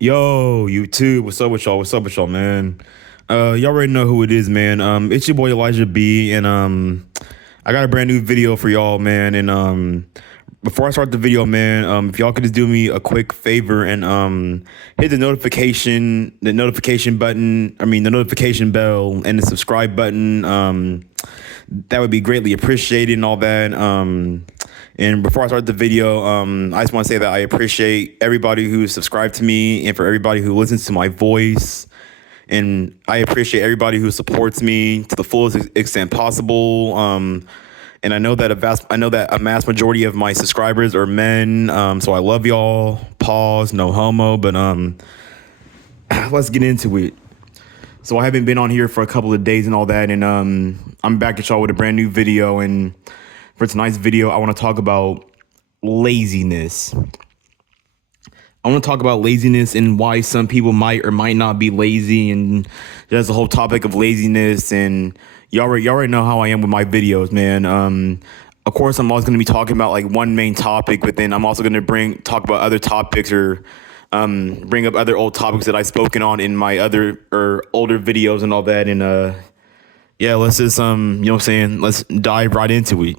Yo, YouTube, what's up with y'all? What's up with y'all, man? Y'all already know who it is, man. It's your boy Elijah B, and I got a brand new video for y'all, man. And before I start the video, man, if y'all could just do me a quick favor and hit the notification button. The notification bell and the subscribe button. That would be greatly appreciated and all that. And before I start the video, I just want to say that I appreciate everybody who subscribed to me and for everybody who listens to my voice. And I appreciate everybody who supports me to the fullest extent possible. And I know that a mass majority of my subscribers are men. So I love y'all. Pause, no homo. But let's get into it. So I haven't been on here for a couple of days and all that, and I'm back at y'all with a brand new video. And for tonight's video, I want to talk about laziness. I want to talk about laziness and why some people might or might not be lazy, and there's the whole topic of laziness. And y'all already know how I am with my videos, man. Of course, I'm always going to be talking about like one main topic, but then I'm also going to talk about other topics or bring up other old topics that I've spoken on in my other or older videos and all that. And yeah, let's just you know what I'm saying, let's dive right into it.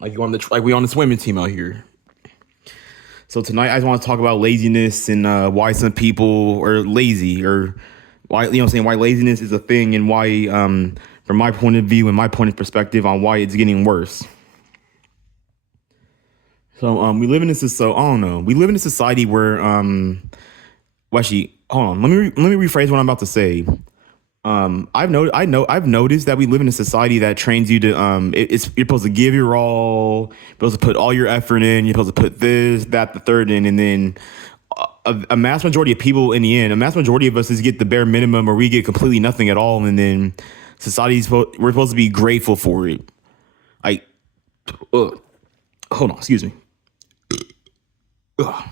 Like we on the swimming team out here. So tonight I just want to talk about laziness and why some people are lazy, or why, you know what I'm saying, why laziness is a thing, and why from my point of view and my point of perspective on why it's getting worse. So we live in this. So I don't know. We live in a society where well, actually, hold on. Let me rephrase what I'm about to say. I've noticed that we live in a society that trains you to you're supposed to give your all, you're supposed to put all your effort in, you're supposed to put this, that, the third in, and then a mass majority of people in the end, a mass majority of us is get the bare minimum, or we get completely nothing at all, and then we're supposed to be grateful for it. Hold on, excuse me. Ugh.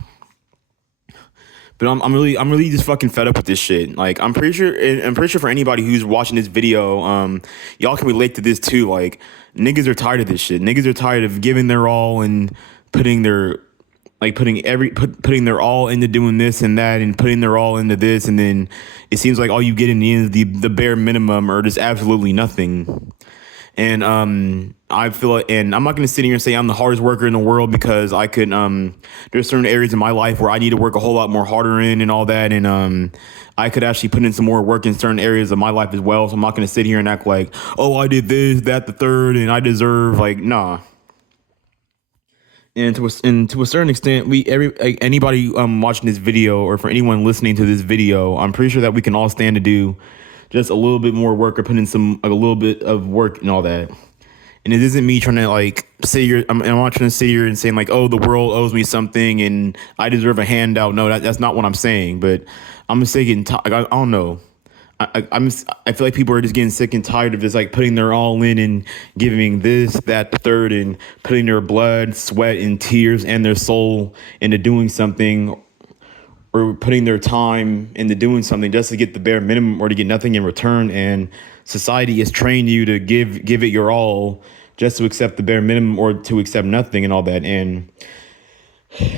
But I'm really just fucking fed up with this shit. Like, I'm pretty sure for anybody who's watching this video, y'all can relate to this too. Like, niggas are tired of this shit. Niggas are tired of giving their all and putting their all into doing this and that, and putting their all into this, and then it seems like all you get in the end is the bare minimum, or just absolutely nothing. And I feel like, and I'm not going to sit here and say I'm the hardest worker in the world, because I could, there's certain areas in my life where I need to work a whole lot more harder in and all that. And I could actually put in some more work in certain areas of my life as well. So I'm not going to sit here and act like, oh, I did this, that, the third, and I deserve, like, nah. And to a certain extent, anybody watching this video, or for anyone listening to this video, I'm pretty sure that we can all stand to do just a little bit more work, or put in a little bit of work and all that. And it isn't me trying to like sit here. I'm not trying to sit here and saying like, oh, the world owes me something and I deserve a handout. No, that's not what I'm saying. But I'm just saying, I don't know. I feel like people are just getting sick and tired of just like putting their all in and giving this, that, the third, and putting their blood, sweat, and tears and their soul into doing something, or putting their time into doing something just to get the bare minimum or to get nothing in return. And society has trained you to give it your all just to accept the bare minimum, or to accept nothing and all that. And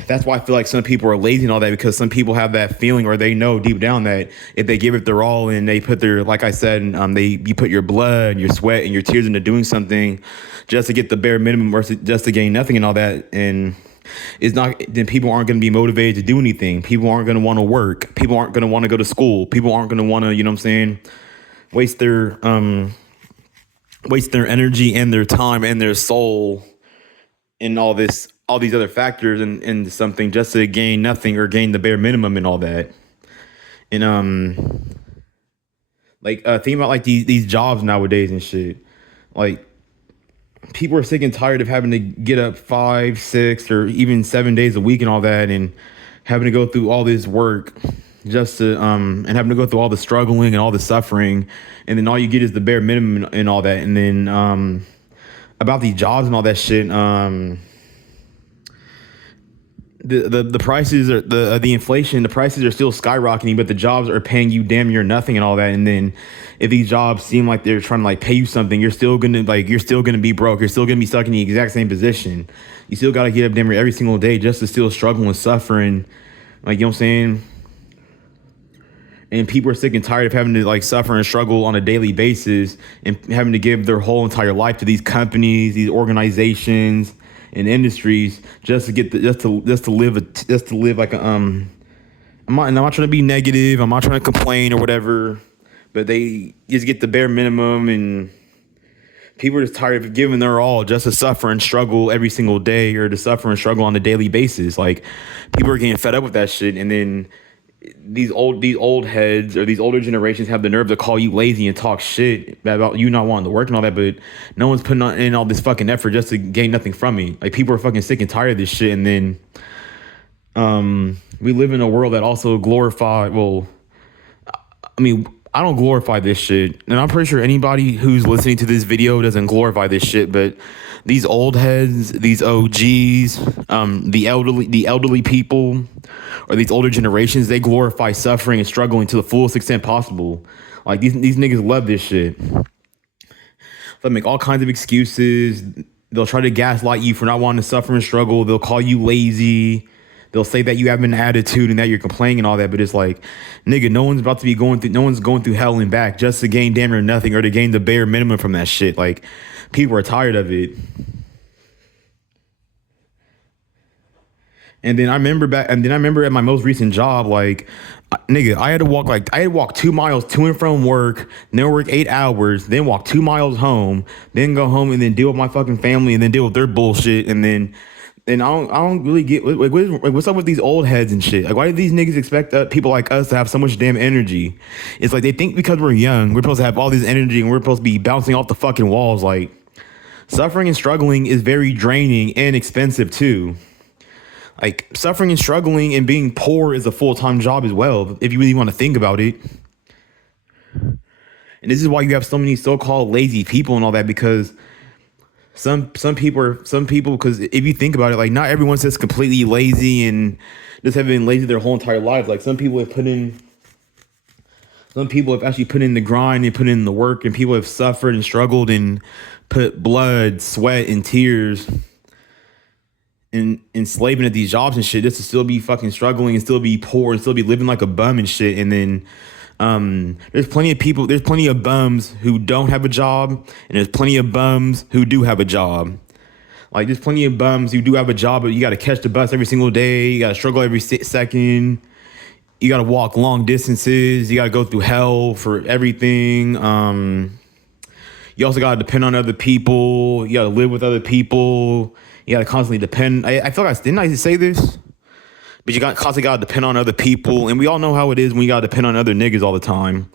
that's why I feel like some people are lazy and all that, because some people have that feeling, or they know deep down that if they give it their all and they put their, like I said, you put your blood, your sweat, and your tears into doing something just to get the bare minimum, or just to gain nothing and all that, and then people aren't going to be motivated to do anything. People aren't going to want to work. People aren't going to want to go to school. People aren't going to want to, you know what I'm saying, waste their energy and their time and their soul and all these other factors into something just to gain nothing, or gain the bare minimum and all that. And think about like these jobs nowadays and shit. Like, people are sick and tired of having to get up 5, 6, or even 7 days a week and all that, and having to go through all this work just to and having to go through all the struggling and all the suffering, and then all you get is the bare minimum and all that. And then about these jobs and all that shit, the prices are the inflation, the prices are still skyrocketing, but the jobs are paying you damn near nothing and all that. And then if these jobs seem like they're trying to like pay you something, you're still gonna be broke. You're still gonna be stuck in the exact same position. You still gotta get up damn near every single day just to still struggle and suffer, and like, you know what I'm saying? and people are sick and tired of having to like suffer and struggle on a daily basis and having to give their whole entire life to these companies, these organizations and industries just to get just to live like a I'm not trying to be negative. I'm not trying to complain or whatever, but they just get the bare minimum, and people are just tired of giving their all just to suffer and struggle every single day, or to suffer and struggle on a daily basis. Like, people are getting fed up with that shit, and then these old heads or these older generations have the nerve to call you lazy and talk shit about you not wanting to work and all that, but no one's putting in all this fucking effort just to gain nothing from me. Like, people are fucking sick and tired of this shit, and then we live in a world that also I don't glorify this shit, and I'm pretty sure anybody who's listening to this video doesn't glorify this shit, but these old heads, these OGs, the elderly people, or these older generations, they glorify suffering and struggling to the fullest extent possible. Like, these niggas love this shit. They'll make all kinds of excuses. They'll try to gaslight you for not wanting to suffer and struggle. They'll call you lazy. They'll say that you have an attitude and that you're complaining and all that, but it's like, nigga, no one's going through hell and back just to gain damn near nothing, or to gain the bare minimum from that shit. Like, people are tired of it. And then I remember at my most recent job, like, nigga, I had to walk 2 miles to and from work, then work 8 hours, then walk 2 miles home, then go home and then deal with my fucking family and then deal with their bullshit. And I don't really get what's up with these old heads and shit. Like, why do these niggas expect people like us to have so much damn energy? It's like they think because we're young, we're supposed to have all this energy and we're supposed to be bouncing off the fucking walls. Like, suffering and struggling is very draining and expensive too. Like, suffering and struggling and being poor is a full-time job as well, if you really want to think about it. And this is why you have so many so-called lazy people and all that, because some people, because if you think about it, like, not everyone's just completely lazy and just have been lazy their whole entire lives. Like, some people have actually put in the grind and put in the work, and people have suffered and struggled and put blood, sweat, and tears and enslaving at these jobs and shit, just to still be fucking struggling and still be poor and still be living like a bum and shit. And then there's plenty of bums who don't have a job, and there's plenty of bums who do have a job. Like, there's plenty of bums who do have a job, but you got to catch the bus every single day. You got to struggle every second. You got to walk long distances. You got to go through hell for everything. You also got to depend on other people. You got to live with other people. You got to constantly depend. I feel like, didn't I say this? But you constantly got to depend on other people. And we all know how it is when you got to depend on other niggas all the time.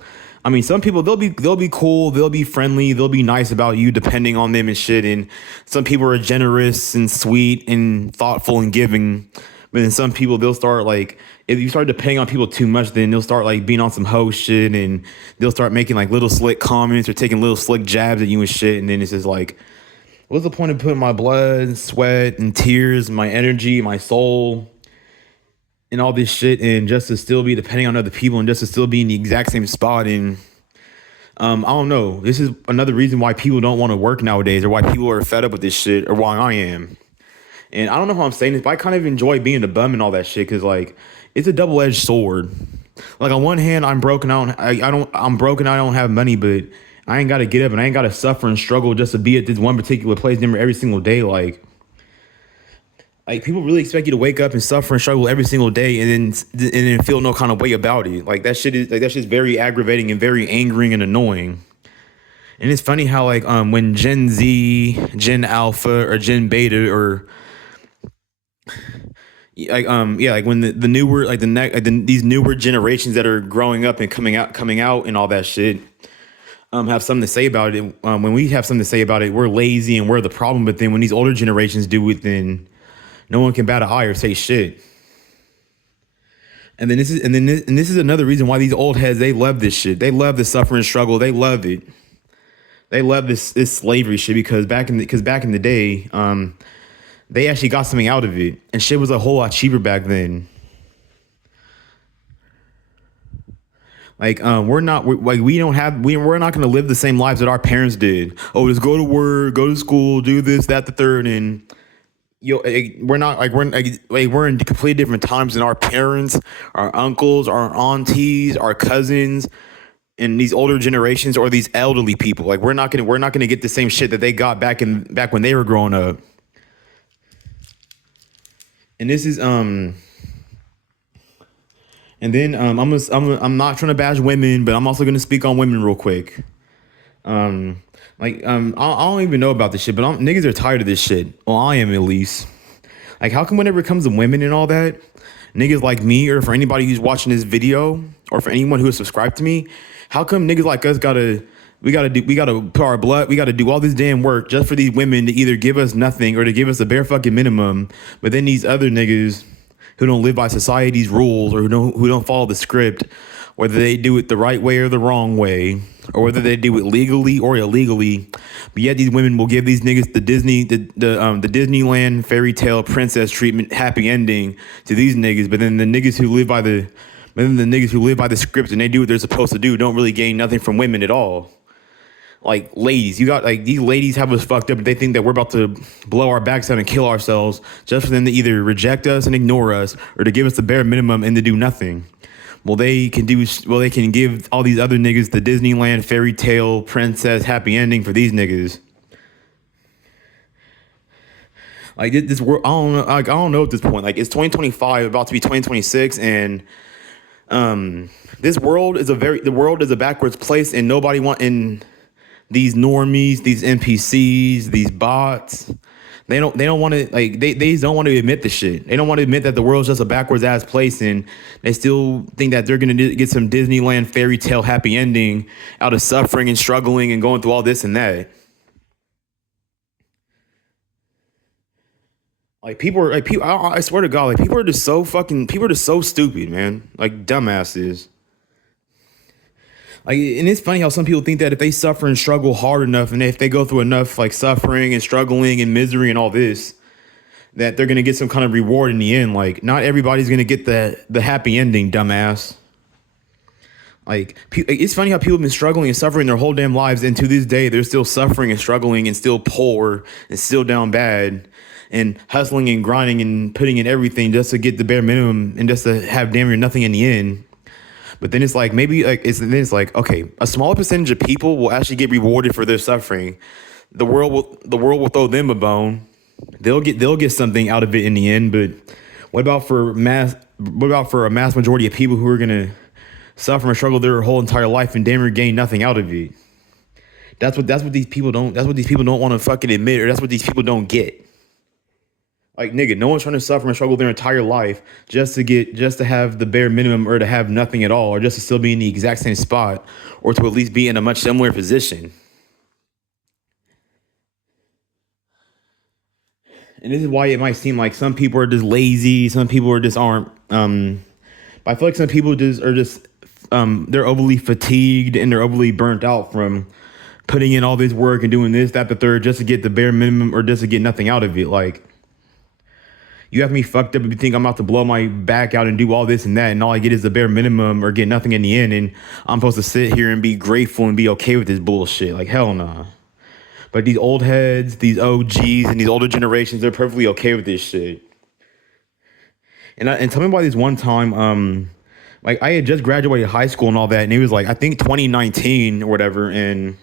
I mean, some people, they'll be cool, they'll be friendly, they'll be nice about you depending on them and shit. And some people are generous and sweet and thoughtful and giving. But then some people, they'll start, like, if you start depending on people too much, then they'll start, like, being on some hoe shit, and they'll start making, like, little slick comments or taking little slick jabs at you and shit. And then it's just like, what's the point of putting my blood, sweat, and tears, my energy, my soul, and all this shit, and just to still be depending on other people, and just to still be in the exact same spot? And I don't know. This is another reason why people don't want to work nowadays, or why people are fed up with this shit, or why I am. And I don't know how I'm saying this, but I kind of enjoy being a bum and all that shit, because, like, it's a double-edged sword. Like, on one hand, I'm broken. I'm broken. I don't have money, but I ain't got to get up and I ain't got to suffer and struggle just to be at this one particular place every single day. Like, people really expect you to wake up and suffer and struggle every single day, and then feel no kind of way about it. Like, that shit's very aggravating and very angering and annoying. And it's funny how, like, when Gen Z, Gen Alpha, or Gen Beta, or like when the newer, like, these newer generations that are growing up and coming out and all that shit, have something to say about it. When we have something to say about it, we're lazy and we're the problem. But then when these older generations do it, then no one can bat an eye or say shit. And this is another reason why these old heads, they love this shit. They love the suffering and struggle. They love it. They love this slavery shit, because back in the day, they actually got something out of it, and shit was a whole lot cheaper back then. Like, we're not going to live the same lives that our parents did. Oh, just go to work, go to school, do this, that, the third, and we're not like we're in completely different times than our parents, our uncles, our aunties, our cousins, and these older generations or these elderly people. Like we're not gonna get the same shit that they got back when they were growing up. And this is and then I'm not trying to bash women, but I'm also gonna speak on women real quick. I don't even know about this shit, but niggas are tired of this shit. Well, I am at least. Like, how come whenever it comes to women and all that, niggas like me, or for anybody who's watching this video, or for anyone who is subscribed to me, how come niggas like us we gotta put our blood, we gotta do all this damn work just for these women to either give us nothing or to give us a bare fucking minimum, but then these other niggas who don't live by society's rules or who don't follow the script, whether they do it the right way or the wrong way, or whether they do it legally or illegally. But yet these women will give these niggas the Disneyland fairy tale princess treatment, happy ending to these niggas. But then the niggas who live by the script and they do what they're supposed to do don't really gain nothing from women at all. Like, ladies, you got like these ladies have us fucked up. They think that we're about to blow our backs out and kill ourselves just for them to either reject us and ignore us or to give us the bare minimum and to do nothing. They can give all these other niggas the Disneyland fairy tale princess happy ending for these niggas. Like, this world, I don't know. Like, I don't know at this point. Like, it's 2025, about to be 2026, and the world is a backwards place, and nobody want. These normies, these NPCs, these bots, they don't want to, like, they just don't want to admit the shit. They don't want to admit that the world's just a backwards ass place, and they still think that they're gonna get some Disneyland fairy tale happy ending out of suffering and struggling and going through all this and that. Like, I swear to God, like, people are just so stupid, man. Like, dumbasses. Like, and it's funny how some people think that if they suffer and struggle hard enough, and if they go through enough like suffering and struggling and misery and all this, that they're gonna get some kind of reward in the end. Like, not everybody's gonna get the happy ending, dumbass. Like, it's funny how people have been struggling and suffering their whole damn lives, and to this day they're still suffering and struggling and still poor and still down bad and hustling and grinding and putting in everything just to get the bare minimum and just to have damn near nothing in the end. But then it's like, maybe like it's like, okay, a smaller percentage of people will actually get rewarded for their suffering. The world will throw them a bone. They'll get something out of it in the end. But what about for a mass majority of people who are gonna suffer and struggle their whole entire life and damn near gain nothing out of it? That's what these people don't want to fucking admit, or that's what these people don't get. Like, nigga, no one's trying to suffer and struggle their entire life just to have the bare minimum, or to have nothing at all, or just to still be in the exact same spot, or to at least be in a much similar position. And this is why it might seem like some people are just lazy, some people are just aren't. But I feel like some people they're overly fatigued and they're overly burnt out from putting in all this work and doing this, that, the third, just to get the bare minimum or just to get nothing out of it. Like, you have me fucked up if you think I'm about to blow my back out and do all this and that, and all I get is the bare minimum or get nothing in the end, and I'm supposed to sit here and be grateful and be okay with this bullshit. Like, hell nah. But these old heads, these OGs, and these older generations, they're perfectly okay with this shit. And tell me why this one time, like, I had just graduated high school and all that, and it was like, I think 2019 or whatever, and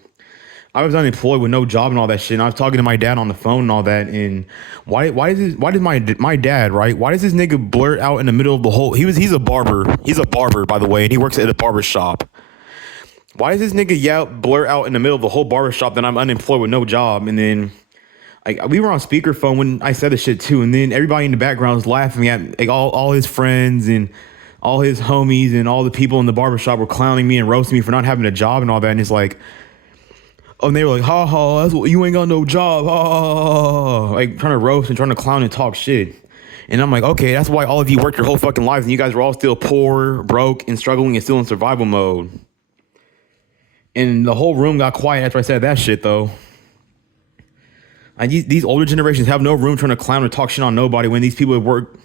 I was unemployed with no job and all that shit. And I was talking to my dad on the phone and all that. And why does my dad, right? Why does this nigga blurt out in the middle of the whole? He's a barber. He's a barber, by the way, and he works at a barber shop. Why does this nigga blurt out in the middle of the whole barber shop that I'm unemployed with no job? And then, like, we were on speakerphone when I said this shit too. And then everybody in the background was laughing at, like, all his friends and all his homies and all the people in the barber shop were clowning me and roasting me for not having a job and all that. And it's like, oh, and they were like, ha ha, you ain't got no job, ha ha ha, like trying to roast and trying to clown and talk shit. And I'm like, okay, that's why all of you worked your whole fucking lives and you guys were all still poor, broke, and struggling and still in survival mode. And the whole room got quiet after I said that shit, though. These older generations have no room trying to clown or talk shit on nobody when these people have worked.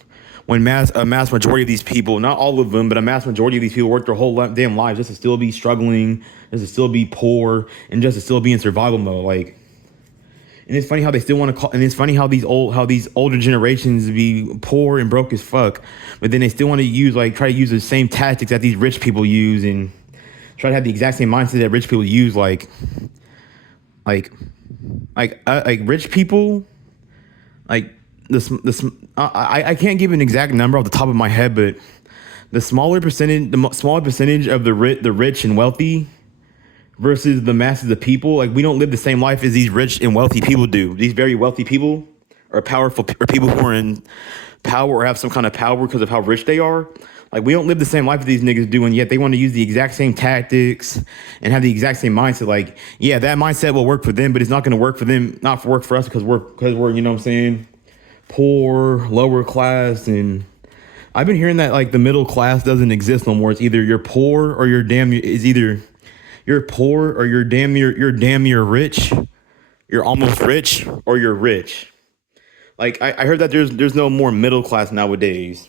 When a mass majority of these people, not all of them, but a mass majority of these people work their whole damn lives just to still be struggling, just to still be poor, and just to still be in survival mode. Like, And it's funny how they still want to call, and it's funny how these older generations be poor and broke as fuck, but then they still want to try to use the same tactics that these rich people use and try to have the exact same mindset that rich people use. Like, like rich people, like I can't give an exact number off the top of my head, but the smaller percentage of the rich and wealthy versus the masses of people. Like we don't live the same life as these rich and wealthy people do. These very wealthy people or powerful or people who are in power or have some kind of power because of how rich they are. Like we don't live the same life that these niggas do, and yet they want to use the exact same tactics and have the exact same mindset. Like, yeah, that mindset will work for them, but it's not going to work for them, not for work for us because we're you know what I'm saying, poor, lower class. And I've been hearing that like the middle class doesn't exist no more. It's either you're poor or you're poor or you're damn near rich. You're almost rich or you're rich. Like I heard that there's no more middle class nowadays.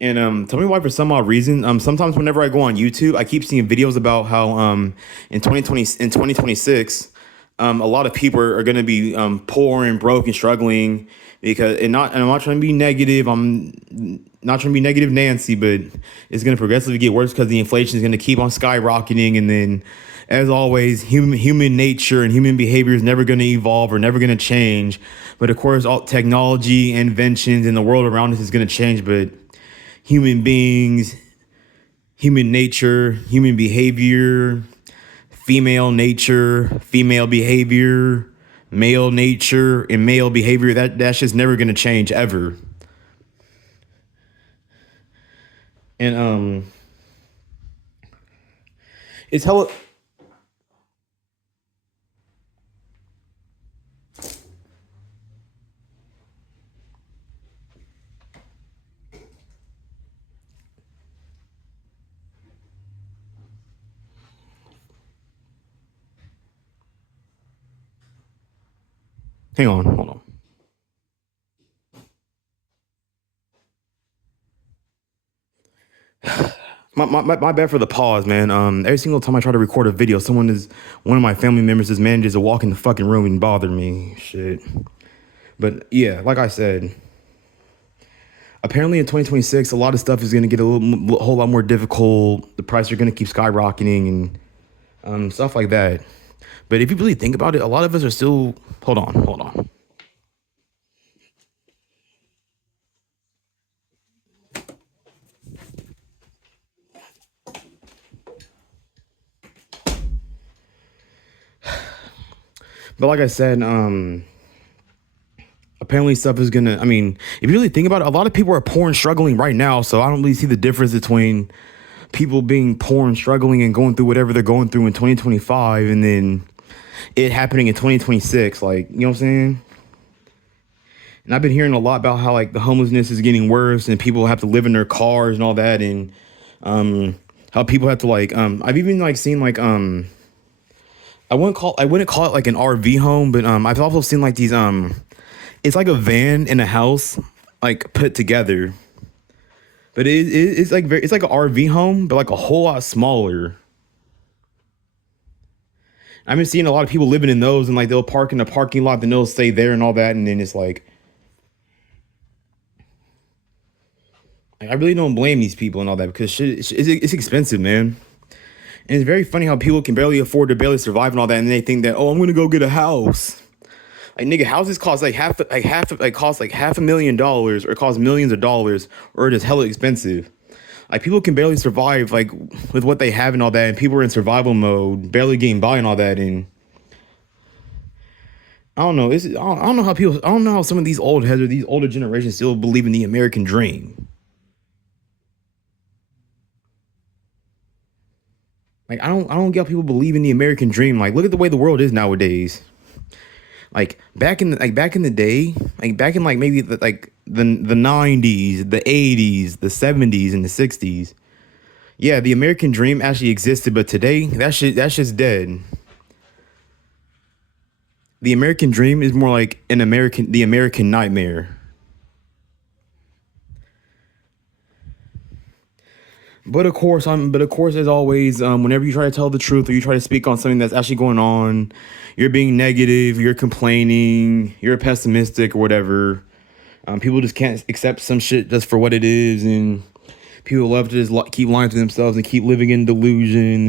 And tell me why for some odd reason. Sometimes whenever I go on YouTube, I keep seeing videos about how in 2026, a lot of people are going to be poor and broke and struggling and I'm not trying to be negative. I'm not trying to be negative Nancy, but it's going to progressively get worse because the inflation is going to keep on skyrocketing. And then, as always, human nature and human behavior is never going to evolve or never going to change. But of course, all technology, inventions, and the world around us is going to change. But human beings, human nature, human behavior, female nature, female behavior, male nature, and male behavior, that's just never going to change ever. And it's hella. Hang on, hold on. My bad for the pause, man. Every single time I try to record a video, one of my family members manages to walk in the fucking room and bother me. Shit. But yeah, like I said, apparently in 2026, a lot of stuff is gonna get a whole lot more difficult. The prices are gonna keep skyrocketing and stuff like that. But if you really think about it, a lot of us are still. Hold on. But like I said, apparently stuff is gonna. I mean, if you really think about it, a lot of people are poor and struggling right now. So I don't really see the difference between people being poor and struggling and going through whatever they're going through in 2025, and then it happening in 2026. Like, you know what I'm saying? And I've been hearing a lot about how like the homelessness is getting worse and people have to live in their cars and all that, and how people have to like. I've even like seen like I wouldn't call it like an RV home, but I've also seen like these it's like a van in a house like put together. But it's like it's like an RV home, but like a whole lot smaller. I've been seeing a lot of people living in those, and like they'll park in the parking lot, then they'll stay there and all that, and then it's like I really don't blame these people and all that because shit, it's expensive, man. And it's very funny how people can barely afford to barely survive and all that, and they think that, oh, I'm gonna go get a house. Like nigga, houses cost like cost like $500,000 or cost millions of dollars or it is hella expensive. Like people can barely survive like with what they have and all that, and people are in survival mode, barely getting by and all that. And I don't know, I don't know how people, I don't know how some of these old heads or these older generations still believe in the American dream. Like I don't get how people believe in the American dream. Like look at the way the world is nowadays. Like back in the day, like back in like maybe the 90s, the 80s, the 70s, and the 60s. Yeah, the American dream actually existed, but today that's just dead. The American dream is more like the American nightmare. But of course, as always, whenever you try to tell the truth or you try to speak on something that's actually going on, you're being negative, you're complaining, you're pessimistic or whatever. People just can't accept some shit just for what it is, and people love to just keep lying to themselves and keep living in delusion.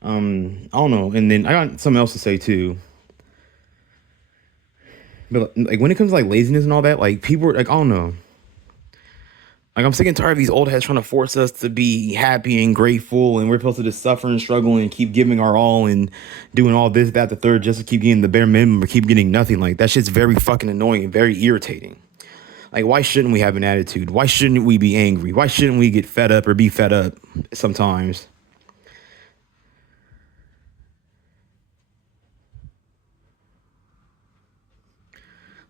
And I don't know. And then I got something else to say too. But like when it comes to like laziness and all that, like people are like, I don't know. Like I'm sick and tired of these old heads trying to force us to be happy and grateful, and we're supposed to just suffer and struggle and keep giving our all and doing all this, that, the third, just to keep getting the bare minimum or keep getting nothing. Like that shit's very fucking annoying and very irritating. Like why shouldn't we have an attitude? Why shouldn't we be angry? Why shouldn't we get fed up or be fed up sometimes?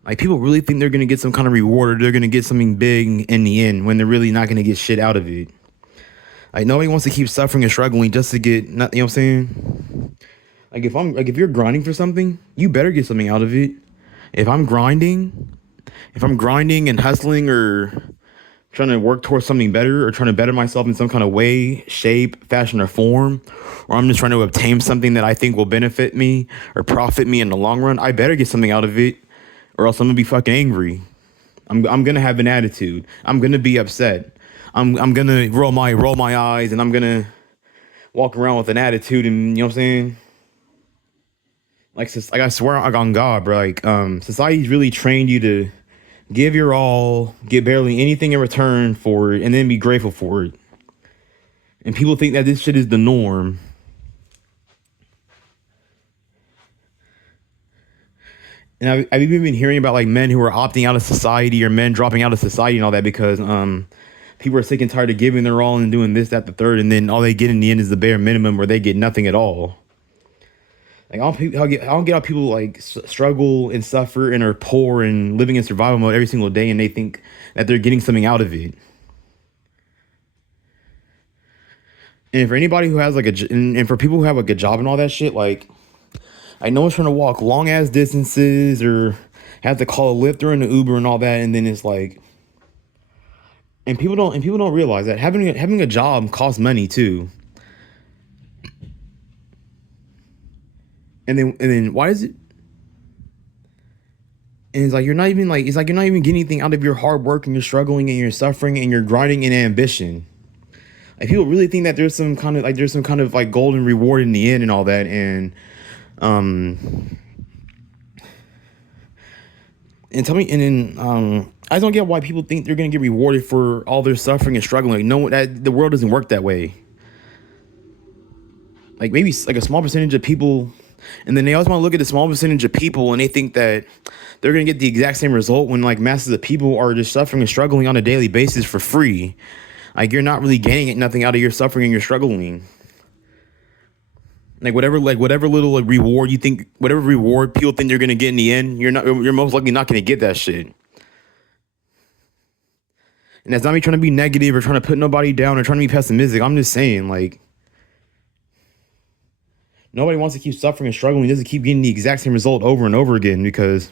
Like people really think they're gonna get some kind of reward or they're gonna get something big in the end when they're really not gonna get shit out of it. Like nobody wants to keep suffering and struggling just to get not, you know what I'm saying? If you're grinding for something, you better get something out of it. If I'm grinding, if I'm grinding and hustling or trying to work towards something better or trying to better myself in some kind of way, shape, fashion, or form, or I'm just trying to obtain something that I think will benefit me or profit me in the long run, I better get something out of it or else I'm gonna be fucking angry. I'm gonna have an attitude. I'm gonna be upset. I'm gonna roll my eyes and I'm gonna walk around with an attitude, and you know what I'm saying? Like I swear on God, bro. Like society's really trained you to give your all, get barely anything in return for it, and then be grateful for it. And people think that this shit is the norm. And I've even been hearing about like men who are opting out of society or men dropping out of society and all that because people are sick and tired of giving their all and doing this, that, the third, and then all they get in the end is the bare minimum, or they get nothing at all. Like I don't get how people like struggle and suffer and are poor and living in survival mode every single day, and they think that they're getting something out of it. And for anybody who has like and for people who have like a job and all that shit, like I know it's trying to walk long ass distances or have to call a Lyft or an Uber and all that, and then it's like, and people don't realize that having a job costs money too. And then why is it? And it's like you're not even getting anything out of your hard work and your struggling and your suffering and your grinding and ambition. Like people really think that there's some kind of like golden reward in the end and all that, and tell me, and then I don't get why people think they're gonna get rewarded for all their suffering and struggling. Like no, that the world doesn't work that way. Like maybe like a small percentage of people, and then they always want to look at the small percentage of people and they think that they're gonna get the exact same result when like masses of people are just suffering and struggling on a daily basis for free. Like you're not really gaining nothing out of your suffering and your struggling. Like whatever little like reward you think, whatever reward people think they're gonna get in the end, you're most likely not gonna get that shit. And that's not me trying to be negative or trying to put nobody down or trying to be pessimistic. I'm just saying, like, nobody wants to keep suffering and struggling just to keep getting the exact same result over and over again. Because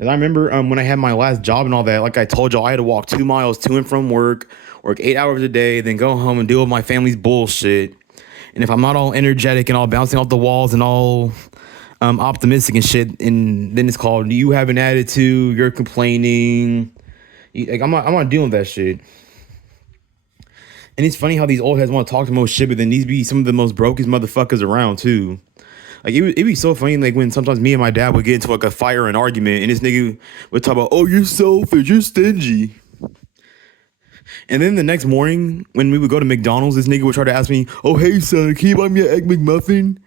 I remember when I had my last job and all that, like I told y'all, I had to walk 2 miles to and from work 8 hours a day, then go home and deal with my family's bullshit. And if I'm not all energetic and all bouncing off the walls and all optimistic and shit, and then it's called you have an attitude, you're complaining. Like I'm not dealing with that shit. And it's funny how these old heads want to talk the most shit, but then these be some of the most brokest motherfuckers around too. Like it'd be so funny, like when sometimes me and my dad would get into like a fight or an argument, and this nigga would talk about, "Oh, you're selfish, you're stingy." And then the next morning, when we would go to McDonald's, this nigga would try to ask me, "Oh, hey son, can you buy me an egg McMuffin?"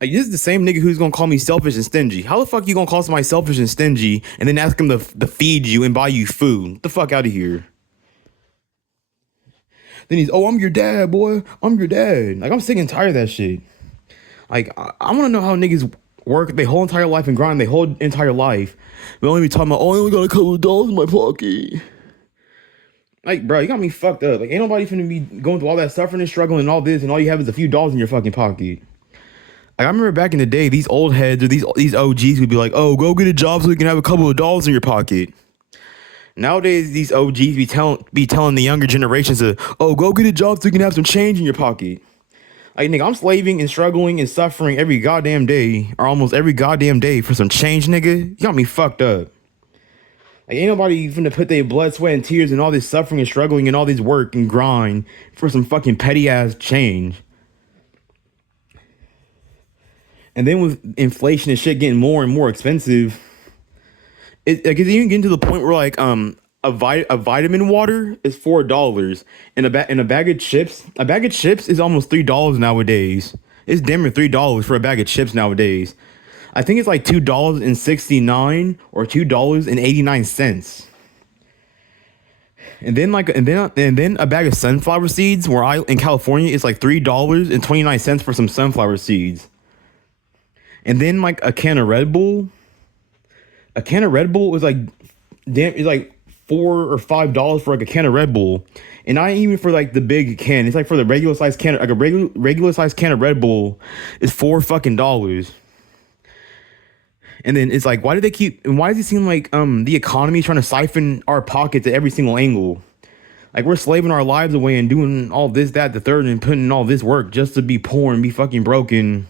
Like this is the same nigga who's gonna call me selfish and stingy. How the fuck you gonna call somebody selfish and stingy and then ask him to feed you and buy you food? Get the fuck out of here. Then he's, "Oh, I'm your dad, boy. I'm your dad." Like I'm sick and tired of that shit. Like I want to know how niggas work their whole entire life and grind their whole entire life, but only be talking about, "Oh, I only got a couple of dollars in my pocket." Like, bro, you got me fucked up. Like, ain't nobody finna be going through all that suffering and struggling and all this, and all you have is a few dollars in your fucking pocket. Like I remember back in the day, these old heads or these OGs would be like, "Oh, go get a job so you can have a couple of dollars in your pocket." Nowadays, these OGs be telling the younger generations to, "Oh, go get a job so you can have some change in your pocket." Like nigga, I'm slaving and struggling and suffering every goddamn day, or almost every goddamn day for some change, nigga. You got me fucked up. Like ain't nobody finna put their blood, sweat, and tears and all this suffering and struggling and all this work and grind for some fucking petty ass change. And then with inflation and shit getting more and more expensive, it's even getting to the point where like a vitamin water is $4, and a bag of chips is almost $3 nowadays. It's damn near $3 for a bag of chips nowadays. I think it's like $2.69 or $2.89. And then a bag of sunflower seeds where in California it's like $3.29 for some sunflower seeds. And then like a can of Red Bull is like $4 or $5 for like a can of Red Bull. And not even for like the big can. It's like for the regular size can, like a regular size can of Red Bull is $4 fucking. And then it's like, why does it seem like the economy is trying to siphon our pockets at every single angle? Like we're slaving our lives away and doing all this, that, the third, and putting in all this work just to be poor and be fucking broken.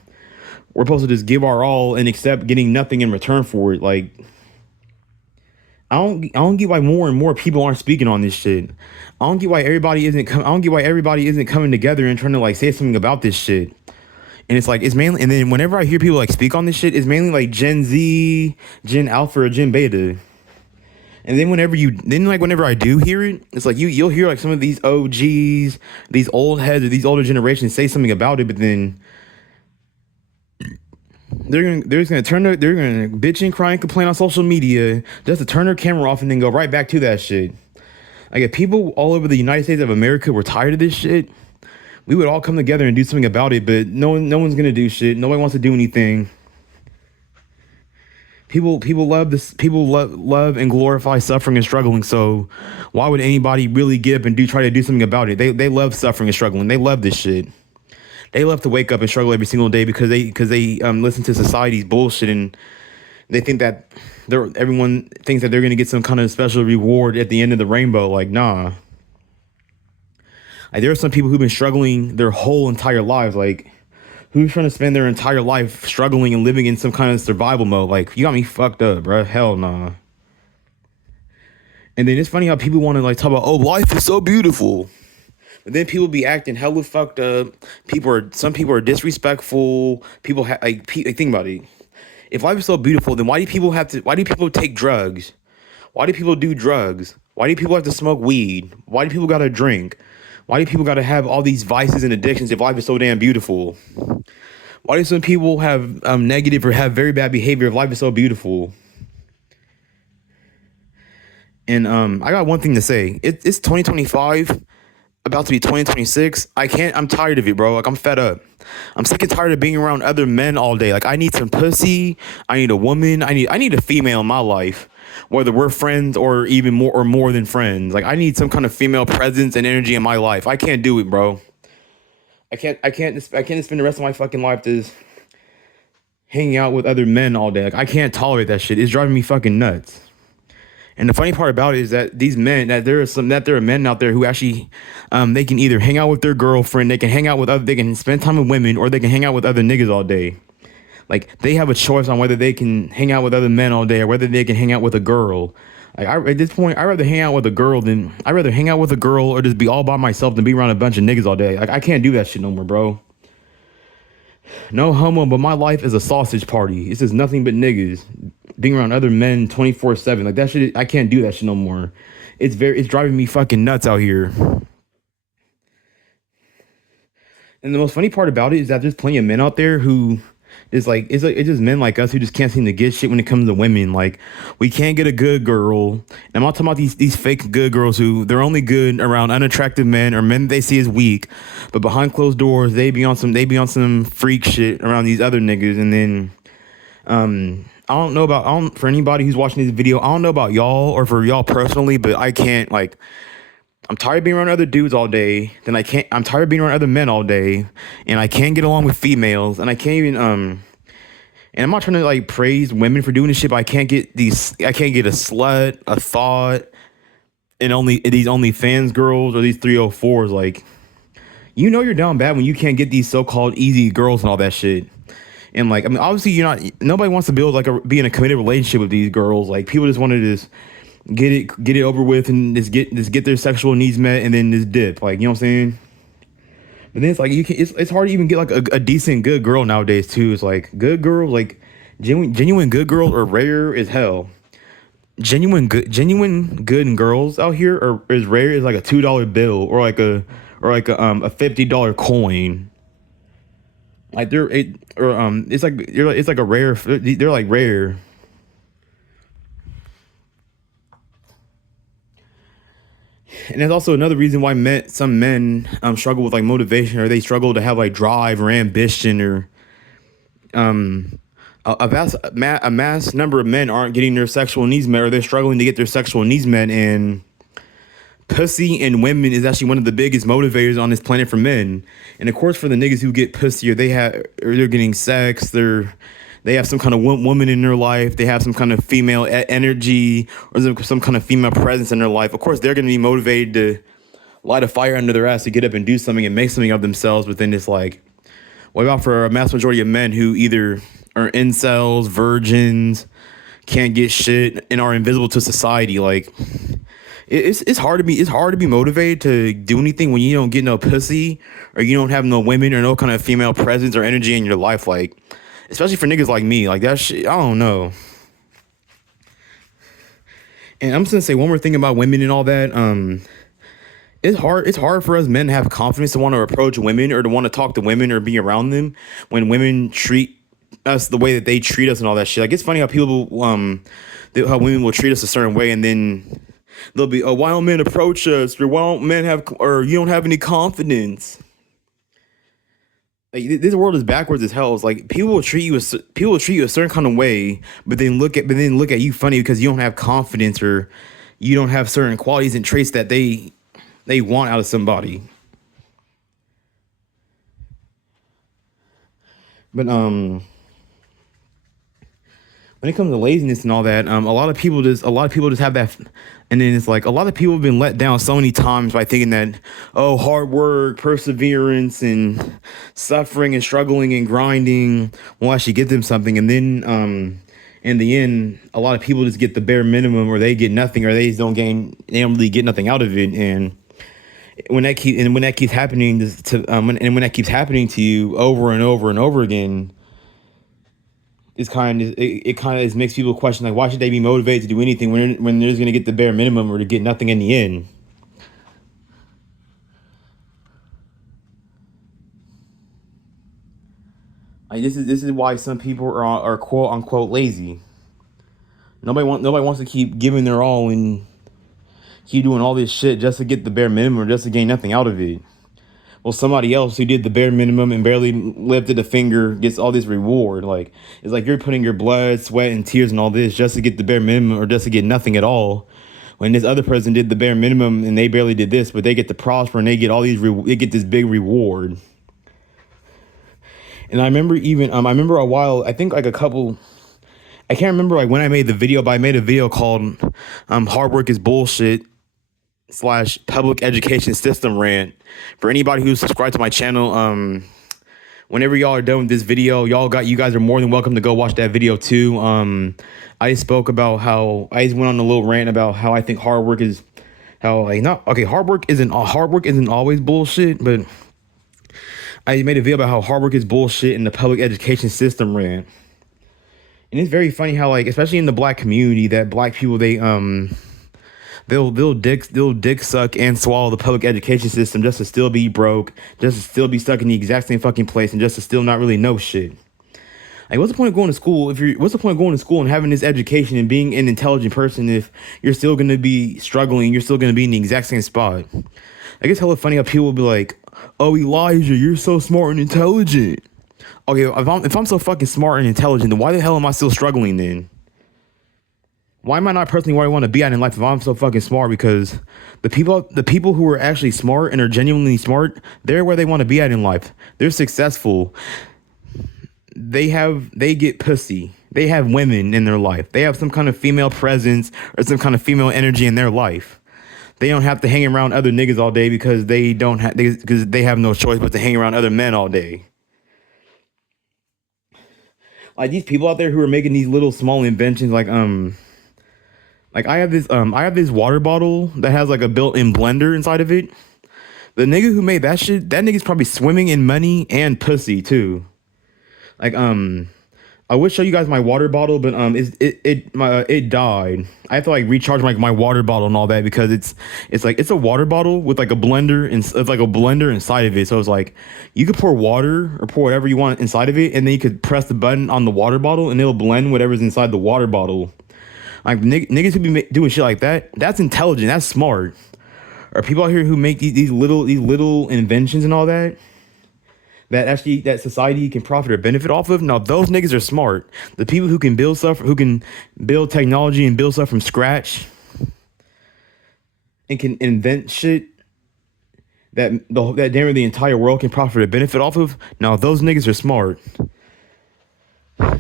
We're supposed to just give our all and accept getting nothing in return for it. Like I don't get why more and more people aren't speaking on this shit. I don't get why everybody isn't coming together and trying to like say something about this shit. And it's like it's mainly, and then whenever I hear people like speak on this shit, it's mainly like Gen Z, Gen Alpha, or Gen Beta. And then whenever I do hear it, it's like you'll hear like some of these OGs, these old heads or these older generations say something about it, but then they're gonna bitch and cry and complain on social media just to turn their camera off and then go right back to that shit. Like if people all over the United States of America were tired of this shit, we would all come together and do something about it. But no one's gonna do shit. Nobody wants to do anything. People love this. People love and glorify suffering and struggling. So why would anybody really get up and try to do something about it? They love suffering and struggling. They love this shit. They love to wake up and struggle every single day because they listen to society's bullshit, and they think that everyone thinks that they're gonna get some kind of special reward at the end of the rainbow. Like nah. Like there are some people who've been struggling their whole entire lives. Like who's trying to spend their entire life struggling and living in some kind of survival mode? Like you got me fucked up, bro. Hell nah. And then it's funny how people want to like talk about, oh, life is so beautiful. But then people be acting hella fucked up. Some people are disrespectful. People think about it. If life is so beautiful, then why do people take drugs? Why do people do drugs? Why do people have to smoke weed? Why do people gotta drink? Why do people gotta have all these vices and addictions if life is so damn beautiful? Why do some people have negative or have very bad behavior if life is so beautiful? And I got one thing to say. It's 2025. About to be 2026. I'm tired of it, bro. Like I'm fed up. I'm sick and tired of being around other men all day. Like I need some pussy. I need a woman. I need a female in my life, whether we're friends or even more than friends. Like I need some kind of female presence and energy in my life. I can't do it, bro. I can't spend the rest of my fucking life just hanging out with other men all day. Like I can't tolerate that shit. It's driving me fucking nuts. And the funny part about it is that there are men out there who actually, they can either hang out with their girlfriend, they can spend time with women, or they can hang out with other niggas all day. Like they have a choice on whether they can hang out with other men all day or whether they can hang out with a girl. Like at this point, I'd rather hang out with a girl or just be all by myself than be around a bunch of niggas all day. Like I can't do that shit no more, bro. No homo, but my life is a sausage party. It's just nothing but niggas. Being around other men 24/7. Like that shit, I can't do that shit no more. It's driving me fucking nuts out here. And the most funny part about it is that there's plenty of men out there who it's just men like us who just can't seem to get shit when it comes to women. Like we can't get a good girl. And I'm not talking about these fake good girls who they're only good around unattractive men or men they see as weak, but behind closed doors they be on some freak shit around these other niggas. And then for anybody who's watching this video, I don't know about y'all or for y'all personally, but I can't, like, I'm tired of being around other dudes all day. Then I can't. I'm tired of being around other men all day, and I can't get along with females, and I can't even And I'm not trying to like praise women for doing this shit, but I can't get these. I can't get a slut, a thought, and only these OnlyFans girls or these 304s. Like, you know, you're down bad when you can't get these so-called easy girls and all that shit. And like, I mean, obviously, you're not. Nobody wants to build like be in a committed relationship with these girls. Like, people just want to just get it over with and just get their sexual needs met and then just dip. Like, you know what I'm saying? But then it's like it's hard to even get like a decent good girl nowadays too. It's like good girls, like genuine good girls are rare as hell. Genuine good girls out here are as rare as like a $2 bill or like a $50 coin. Like it's like a rare. They're like rare. And there's also another reason why some men struggle with like motivation, or they struggle to have like drive or ambition, or a mass number of men aren't getting their sexual needs met, or they're struggling to get their sexual needs met. And pussy and women is actually one of the biggest motivators on this planet for men. And of course, for the niggas who get pussy, or they're getting sex, they have some kind of woman in their life. They have some kind of female energy or some kind of female presence in their life. Of course, they're going to be motivated to light a fire under their ass to get up and do something and make something of themselves. But then it's like, what about for a mass majority of men who either are incels, virgins, can't get shit, and are invisible to society? Like, it's hard to be motivated to do anything when you don't get no pussy, or you don't have no women or no kind of female presence or energy in your life. Like, especially for niggas like me, like that shit, I don't know. And I'm just gonna say one more thing about women and all that. It's hard for us men to have confidence to want to approach women or to want to talk to women or be around them when women treat us the way that they treat us and all that shit. Like, it's funny how how women will treat us a certain way, and then they'll be, oh, why don't men approach us, or why don't men have, or you don't have any confidence. Like, this world is backwards as hell. It's like people will treat you a certain kind of way, but then look at you funny because you don't have confidence, or you don't have certain qualities and traits that they want out of somebody. But when it comes to laziness and all that, a lot of people just have that, and then it's like a lot of people have been let down so many times by thinking that, oh, hard work, perseverance, and suffering and struggling and grinding will actually get them something, and then in the end, a lot of people just get the bare minimum, or they get nothing, or they don't really get nothing out of it. And when that keeps happening when that keeps happening to you over and over and over again, it kind of makes people question, like, why should they be motivated to do anything when they're just going to get the bare minimum or to get nothing in the end? Like, this is why some people are quote unquote lazy. Nobody wants to keep giving their all and keep doing all this shit just to get the bare minimum or just to gain nothing out of it. Well, somebody else who did the bare minimum and barely lifted a finger gets all this reward. Like, it's like you're putting your blood, sweat, and tears and all this just to get the bare minimum or just to get nothing at all. When this other person did the bare minimum and they barely did this, but they get to prosper and they get all these they get this big reward. And I remember a while, I think like a couple, I can't remember like when I made the video, but I made a video called "Hard Work is Bullshit" / public education system rant. For anybody who's subscribed to my channel, whenever y'all are done with this video, you guys are more than welcome to go watch that video too. I spoke about how I went on a little rant about how I think hard work isn't always bullshit, but I made a video about how hard work is bullshit in the public education system rant. And it's very funny how, like, especially in the black community, that black people, they'll dick suck and swallow the public education system just to still be broke, just to still be stuck in the exact same fucking place, and just to still not really know shit. Like, what's the point of going to school what's the point of going to school and having this education and being an intelligent person if you're still going to be struggling, you're still going to be in the exact same spot? Like, it's hella funny how people will be like, oh, Elijah, you're so smart and intelligent. Okay, if I'm so fucking smart and intelligent, then why the hell am I still struggling then? why am I not personally where I want to be at in life if I'm so fucking smart? Because the people who are actually smart and are genuinely smart, they're where they want to be at in life. They're successful. They get pussy. They have women in their life. They have some kind of female presence or some kind of female energy in their life. They don't have to hang around other niggas all day because they have no choice but to hang around other men all day. Like these people out there who are making these little small inventions, like I have this water bottle that has like a built-in blender inside of it. The nigga who made that shit, that nigga's probably swimming in money and pussy too. Like I would show you guys my water bottle, but it died. I have to like recharge my water bottle and all that because it's a water bottle with like a blender and it's like a blender inside of it. So it's like you could pour water or pour whatever you want inside of it, and then you could press the button on the water bottle and it'll blend whatever's inside the water bottle. Like niggas who be doing shit like that, that's intelligent, that's smart. Or people out here who make these little inventions and all that, that society can profit or benefit off of. Now those niggas are smart. The people who can build stuff, who can build technology and build stuff from scratch, and can invent shit that damn near the entire world can profit or benefit off of. Now those niggas are smart.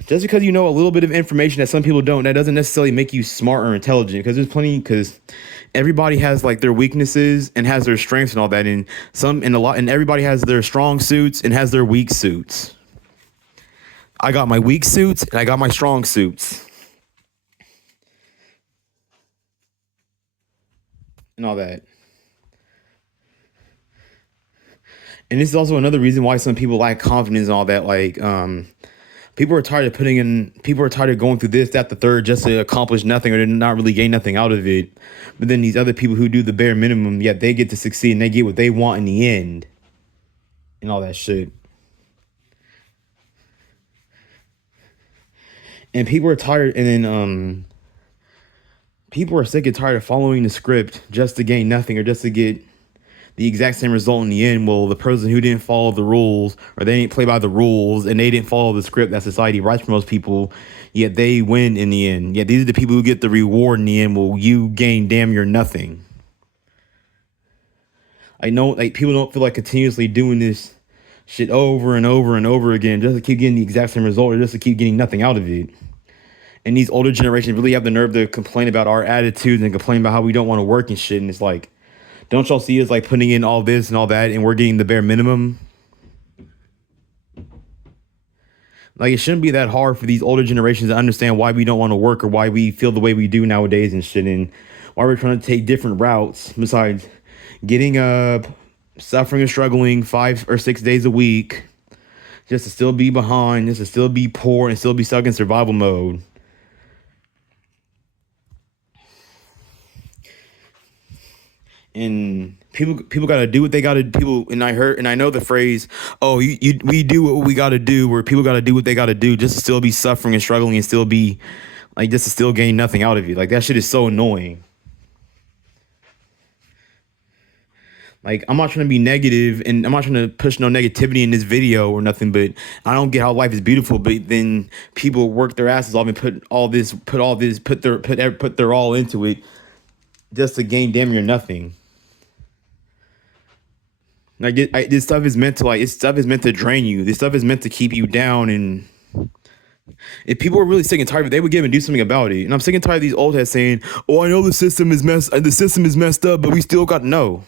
Just because you know a little bit of information that some people don't, that doesn't necessarily make you smart or intelligent. Because everybody has like their weaknesses and has their strengths and all that, and everybody has their strong suits and has their weak suits. I got my weak suits and I got my strong suits and all that. And this is also another reason why some people lack confidence and all that. Like people are tired of going through this, that, the third, just to accomplish nothing or to not really gain nothing out of it. But then these other people who do the bare minimum, yet they get to succeed and they get what they want in the end. And all that shit. And people are tired, and then people are sick and tired of following the script just to gain nothing or just to get the exact same result in the end. Well, the person who didn't follow the rules, or they didn't play by the rules, and they didn't follow the script that society writes for most people, yet they win in the end. Yet these are the people who get the reward in the end. Well, you gain damn near nothing. I know, like, people don't feel like continuously doing this shit over and over and over again just to keep getting the exact same result or just to keep getting nothing out of it. And these older generations really have the nerve to complain about our attitudes and complain about how we don't want to work and shit. And it's like, don't y'all see us like putting in all this and all that, and we're getting the bare minimum? Like, it shouldn't be that hard for these older generations to understand why we don't want to work or why we feel the way we do nowadays and shit, and why we're trying to take different routes besides getting up, suffering and struggling 5 or 6 days a week, just to still be behind, just to still be poor and still be stuck in survival mode. And people got to do what they got to do. And I know the phrase, oh, we do what we got to do, where people got to do what they got to do just to still be suffering and struggling and still be like, just to still gain nothing out of you. Like, that shit is so annoying. Like, I'm not trying to be negative and I'm not trying to push no negativity in this video or nothing, but I don't get how life is beautiful, but then people work their asses off and put their all into it just to gain damn near nothing. Like, this stuff is meant to drain you. This stuff is meant to keep you down. And if people are really sick and tired of it, they would get up and do something about it. And I'm sick and tired of these old heads saying, "Oh, I know the system is messed up, but we still got to know."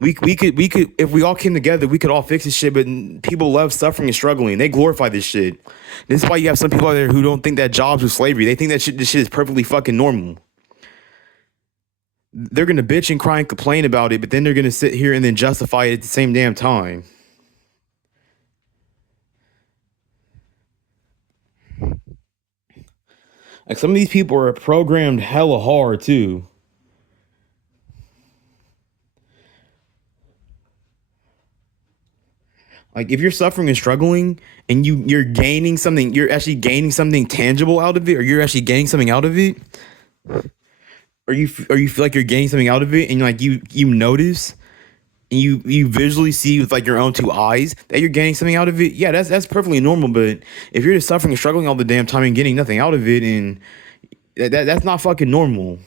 We could if we all came together, we could all fix this shit. But people love suffering and struggling. They glorify this shit. This is why you have some people out there who don't think that jobs are slavery. They think that this shit is perfectly fucking normal. They're gonna bitch and cry and complain about it, but then they're gonna sit here and then justify it at the same damn time. Like, some of these people are programmed hella hard too. Like, if you're suffering and struggling and you're gaining something, you're actually gaining something tangible out of it, or you're actually getting something out of it, or you feel like you're getting something out of it, and like you notice and you visually see with like your own two eyes that you're getting something out of it, yeah, that's perfectly normal. But if you're just suffering and struggling all the damn time and getting nothing out of it, and That's not fucking normal.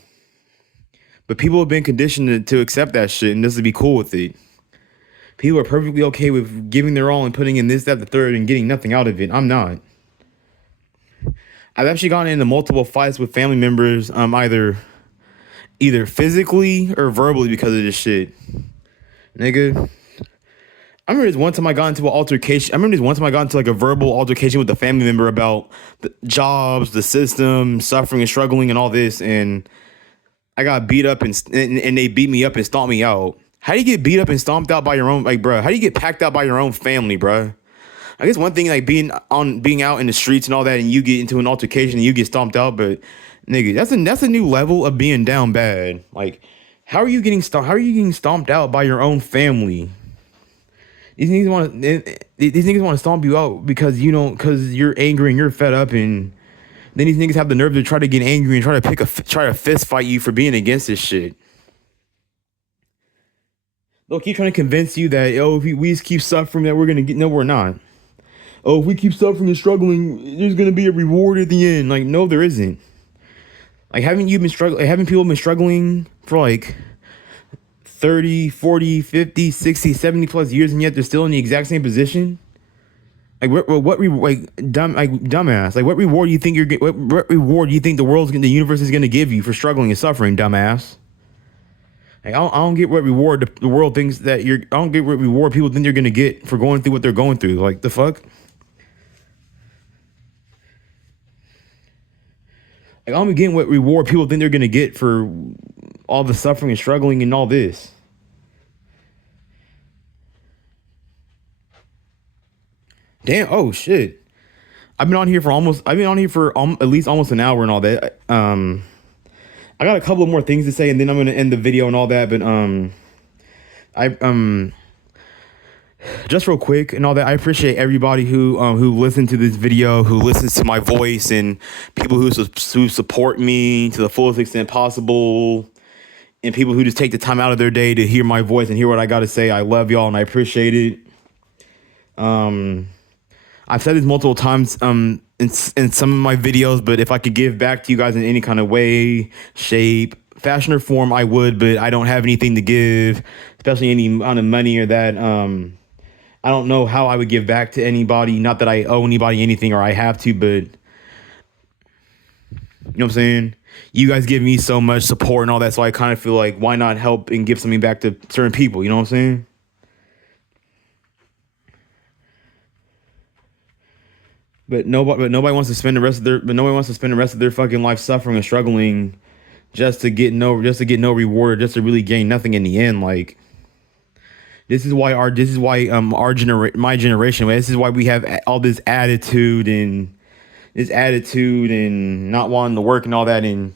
But people have been conditioned to accept that shit and just to be cool with it. People are perfectly okay with giving their all and putting in this, that, the third, and getting nothing out of it. I'm not. I've actually gotten into multiple fights with family members, either physically or verbally because of this shit. Nigga. I remember this one time I got into an altercation. I remember this one time I got into like a verbal altercation with a family member about the jobs, the system, suffering and struggling and all this. And I got beat up and they beat me up and stomped me out. How do you get beat up and stomped out by your own, like, bro? How do you get packed out by your own family, bro? I guess one thing like being out in the streets and all that, and you get into an altercation and you get stomped out, but nigga, that's a new level of being down bad. Like, how are you getting stomped out by your own family? These niggas want to stomp you out because because you're angry and you're fed up, and then these niggas have the nerve to try to get angry and try to fist fight you for being against this shit. They'll keep trying to convince you that, if we just keep suffering that we're gonna get. No, we're not. Oh, if we keep suffering and struggling, there's gonna be a reward at the end. Like, no, there isn't. Like, haven't people been struggling for like 30, 40, 50, 60, 70 plus years, and yet they're still in the exact same position? Like, dumbass. Like, what reward do you think what reward do you think the universe is gonna give you for struggling and suffering, dumbass? Like, I don't get what reward the world thinks that you're. I don't get what reward people think they're gonna get for going through what they're going through. Like, the fuck. Like, I'm getting what reward people think they're gonna get for all the suffering and struggling and all this. Damn. Oh shit. I've been on here for at least almost an hour and all that. I got a couple of more things to say, and then I'm gonna end the video and all that. But I just real quick and all that. I appreciate everybody who listened to this video, who listens to my voice, and people who support me to the fullest extent possible, and people who just take the time out of their day to hear my voice and hear what I got to say. I love y'all and I appreciate it. I've said this multiple times in some of my videos, but if I could give back to you guys in any kind of way, shape, fashion, or form, I would, but I don't have anything to give, especially any amount of money or that. I don't know how I would give back to anybody. Not that I owe anybody anything or I have to, but you know what I'm saying? You guys give me so much support and all that, so I kind of feel like, why not help and give something back to certain people? You know what I'm saying? But nobody wants to spend the rest of their fucking life suffering and struggling just to get no reward, just to really gain nothing in the end. Like, my generation, this is why we have all this attitude and not wanting to work and all that, and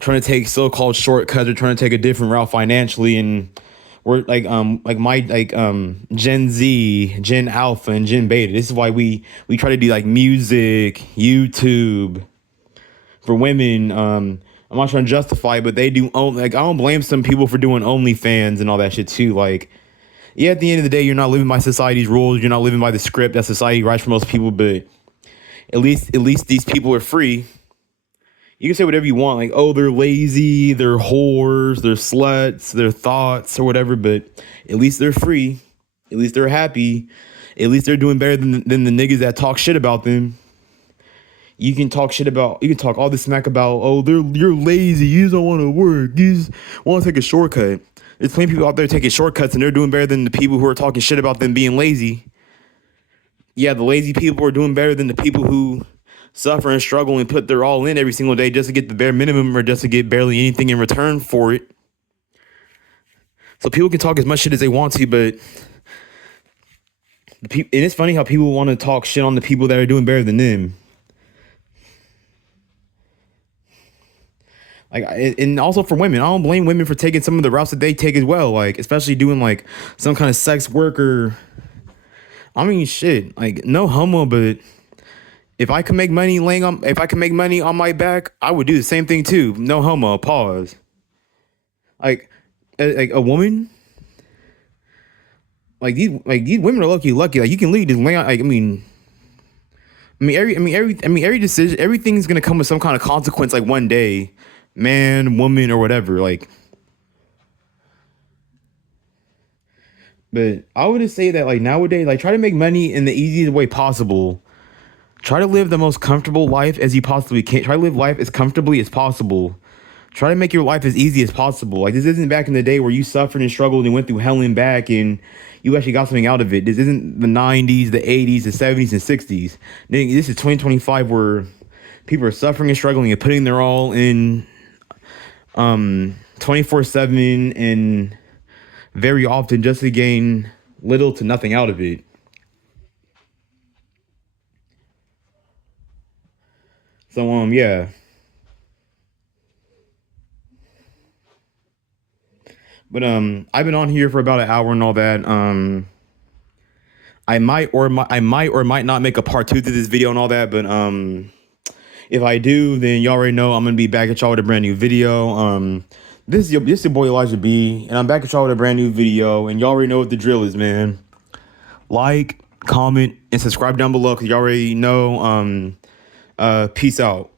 trying to take so-called shortcuts or trying to take a different route financially. And we're Gen Z, Gen Alpha, and Gen Beta. This is why we try to do like music, YouTube for women. I'm not trying to justify it, but they do I don't blame some people for doing OnlyFans and all that shit too. Like, yeah, at the end of the day, you're not living by society's rules. You're not living by the script that society writes for most people, but at least these people are free. You can say whatever you want, like, oh, they're lazy, they're whores, they're sluts, they're thoughts or whatever, but at least they're free. At least they're happy. At least they're doing better than the niggas that talk shit about them. You can talk all this smack about, oh, you're lazy, you just don't want to work, you just want to take a shortcut. There's plenty of people out there taking shortcuts and they're doing better than the people who are talking shit about them being lazy. Yeah, the lazy people are doing better than the people who suffer and struggle and put their all in every single day just to get the bare minimum or just to get barely anything in return for it. So people can talk as much shit as they want to, but and it's funny how people want to talk shit on the people that are doing better than them. Like, and also for women, I don't blame women for taking some of the routes that they take as well. Like, especially doing like some kind of sex work or, I mean, shit, like, no homo, but if I can make money on my back, I would do the same thing too. No homo. Pause. Like a woman. Like these women are lucky. Like, you can lead this lay on. Like, I mean, every decision, everything's gonna come with some kind of consequence. Like one day, man, woman, or whatever. Like, but I would just say that like nowadays, like try to make money in the easiest way possible. Try to live the most comfortable life as you possibly can. Try to live life as comfortably as possible. Try to make your life as easy as possible. Like this isn't back in the day where you suffered and struggled and went through hell and back and you actually got something out of it. This isn't the 90s, the 80s, the 70s, and 60s. This is 2025 where people are suffering and struggling and putting their all in 24/7 and very often just to gain little to nothing out of it. So yeah. But I've been on here for about an hour and all that. I might or might not make a part two to this video and all that, but if I do, then y'all already know I'm gonna be back at y'all with a brand new video. This is your boy Elijah B, and I'm back at y'all with a brand new video, and y'all already know what the drill is, man. Like, comment, and subscribe down below because y'all already know. Peace out.